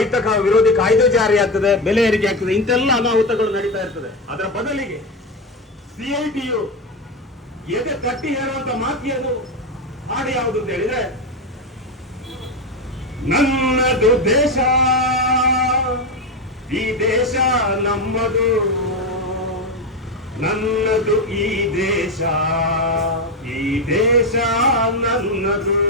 ಅಹಿತಕ ವಿರೋಧಿ ಕಾಯ್ದೆ ಜಾರಿ ಆಗ್ತದೆ, ಬೆಲೆ ಏರಿಕೆ ಆಗ್ತದೆ, ಇಂತೆಲ್ಲ ಅನಾಹುತಗಳು ನಡೀತಾ ಇರ್ತದೆ. ಅದರ ಬದಲಿಗೆ ಸಿಐಟಿಯು ಎದೆ ಕಟ್ಟಿ ಹೇಳುವಂತ ಮಾತಿಯದು ಹಾಡು ಯಾವುದು ಅಂತ ಹೇಳಿದ್ರೆ, ನನ್ನದು ದೇಶ, ಈ ದೇಶ ನಮ್ಮದು. ನನ್ನದು ಈ ದೇಶ ಈ ದೇಶ ನನ್ನದು.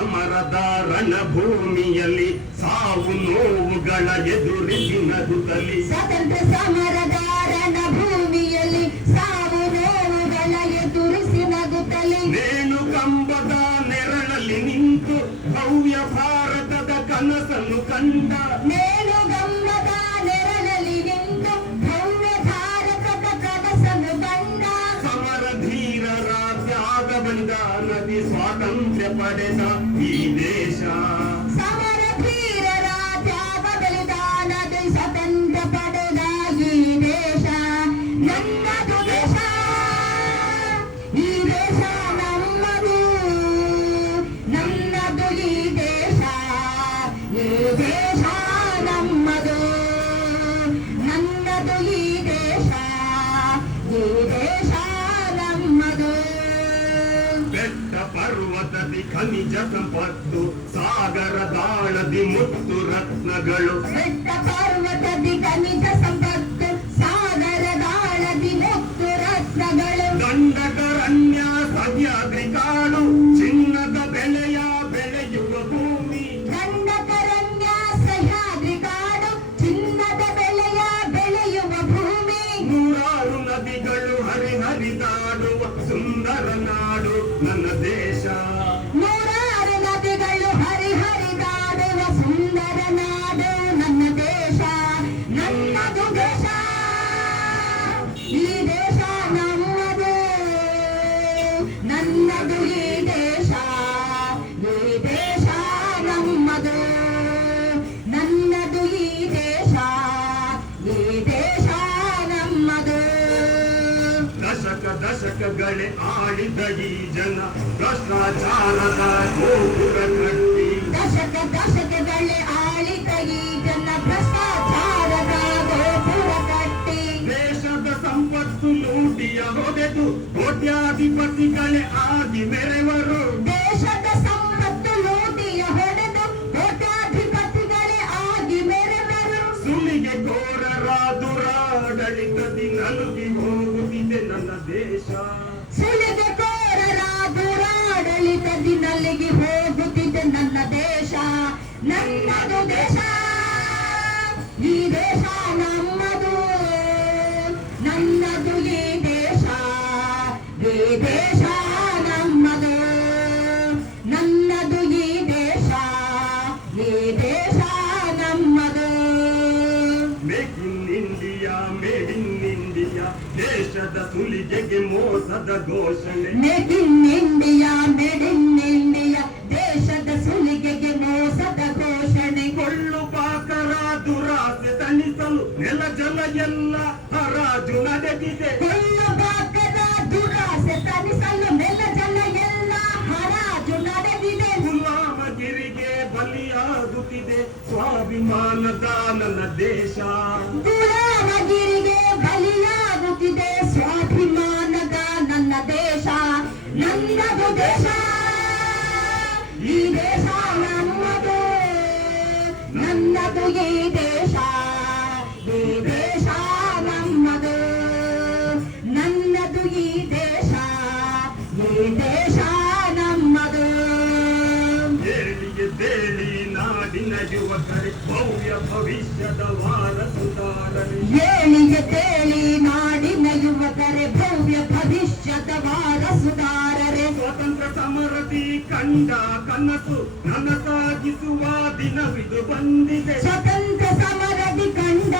ಸಮರದ ರಣಭೂಮಿಯಲ್ಲಿ ಸಾವು ನೋವುಗಳ ಎದುರಿಸಿ ನಗುತ್ತಲಿ ಸ್ವತಂತ್ರ ಸಮರದ ರಣಭೂಮಿಯಲ್ಲಿ ಸಾವು ನೋವುಗಳ ಎದುರಿಸಿ ನಗುತ್ತಲಿ ನೇಣು ಕಂಬದ ನೆರಳಲ್ಲಿ ನಿಂತು ಭವ್ಯ ಭಾರತದ ಕನಸನ್ನು ಕಂಡ. ಮೇಲುಗಮ್ಮದ ನೆರಳಲ್ಲಿ ನಿಂತು ಭವ್ಯ ಭಾರತದ ಕನಸನ್ನು ಕಂಡ. ಸಮರ ಧೀರರ ತ್ಯಾಗ ಬಲಿದಾನದಿ ಸ್ವಾತಂತ್ರ್ಯ ಪಡೆದ. ಈ ದೇಶ ಸಂಪತ್ತು ಸಾಗರ ದಾಳದಿ ಮುತ್ತು ರತ್ನಗಳು. ಬೆಟ್ಟ ಪರ್ವತದಿ ಖನಿಜ ಸಂಪತ್ತು ಸಾಗರ ದಾಳದಿ ಮುತ್ತು ರತ್ನಗಳು. ದಂಡಕರಣ್ಯ ಸಹ್ಯಾದ್ರಿ ಕಾಡು ಚಿನ್ನದ ಬೆಳೆಯ ಬೆಳೆಯುವ ಭೂಮಿ. ದಂಡಕರಣ್ಯ ಸಹ್ಯಾದ್ರಿ ಕಾಡು ಚಿನ್ನದ ಬೆಳೆಯ ಬೆಳೆಯುವ ಭೂಮಿ. ನೂರಾರು ನದಿಗಳು ಹರಿಹರಿದಾಡುವ ಸುಂದರ ನಾಡು ನನ್ನ ದೇಶ ನನ್ನದು ದೇಶ ಈ ದೇಶ ನಮ್ಮದು ನನ್ನದು ಈ ದೇಶ. ಈ ದೇಶ ನಮ್ಮದು. ನನ್ನದು ಈ ದೇಶ. ಈ ದೇಶ ನಮ್ಮದು. ದಶಕ ದಶಕಗಳೇ ಈ ಜನ ಭ್ರಷ್ಟಾಚಾರದ ಗೋಪುರ ಕಟ್ಟಿ. ದಶಕ ದಶಕಗಳೇ ಆಳಿದ ಈ ಜನ ಭ್ರಷ್ಟಾಚಾರದ ಸಂಪತ್ತು ಲೂಟಿಯ ಹೊಡೆದು ಕೋಟ್ಯಾಧಿಪತಿಗಳೇ ಆಗಿ ಮೆರೆವರು ದೇಶದ ಸಂಪತ್ತು ಲೂಟಿಯ ಹೊಡೆದು ಕೋಟ್ಯಾಧಿಪತಿಗಳೇ ಆಗಿ ಮೆರೆವರು ಸುಲಿಗೆ ಕೋರರ ದುರಾಡಳಿತದಿ ನಲುಗಿ ಹೋಗುತ್ತಿದೆ ನನ್ನ ದೇಶ ಸುಲಿಗೆ ಕೋರರ ದುರಾಡಳಿತದಿ ನಲುಗಿ ಹೋಗುತ್ತಿದೆ ನನ್ನ ದೇಶ ನನ್ನದು ದೇಶ ಈ ದೇಶ ನಮ್ಮದು ಈ ದೇಶ ನಮ್ಮದು. ನನ್ನದು ಈ ದೇಶ ಈ ದೇಶ ನಮ್ಮದು. Make in India made in India ದೇಶದ ಸುಲಿಗೆಗೆ ಮೋಸದ ಘೋಷಣೆ. Make in India made in India ದೇಶದ ಸುಲಿಗೆಗೆ ಮೋಸದ ಘೋಷಣೆ. ಕೊಳ್ಳು ಪಾಕರ ದುರಾಸೆ ತಣಿಸಲು ನೆಲ ಜಲ ಎಲ್ಲ ಹರಾಜು ನಡೆದಿದೆ. ಕೊಳ್ಳು ಭಾಗದ ಸ್ವಾಭಿಮಾನದ ನನ್ನ ದೇಶ. ನಾಡಿನ ಯುವಕರೇ ಭವ್ಯ ಭವಿಷ್ಯದ ವಾರಸುದಾರರೇ ಏಳಿಗೆ ತೇಳಿ ನಾಡಿನ ಯುವಕರೇ ಭವ್ಯ ಭವಿಷ್ಯದ ವಾರಸುದಾರರೇ. ಸ್ವತಂತ್ರ ಸಮರದಿ ಕಂಡ ಕನಸು ನನಸಾಗಿಸುವ ದಿನವಿದು ಬಂದಿದೆ. ಸ್ವತಂತ್ರ ಸಮರದಿ ಕಂಡ